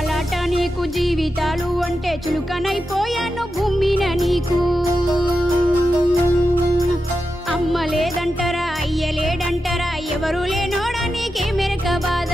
బొమ్మలాట నీకు జీవితాలు అంటే చులుకనైపోయాను భూమిన నీకు అమ్మ లేదంటరా అయ్య లేడంటరా ఎవరు లేనోడా నీకే మెరక బాధ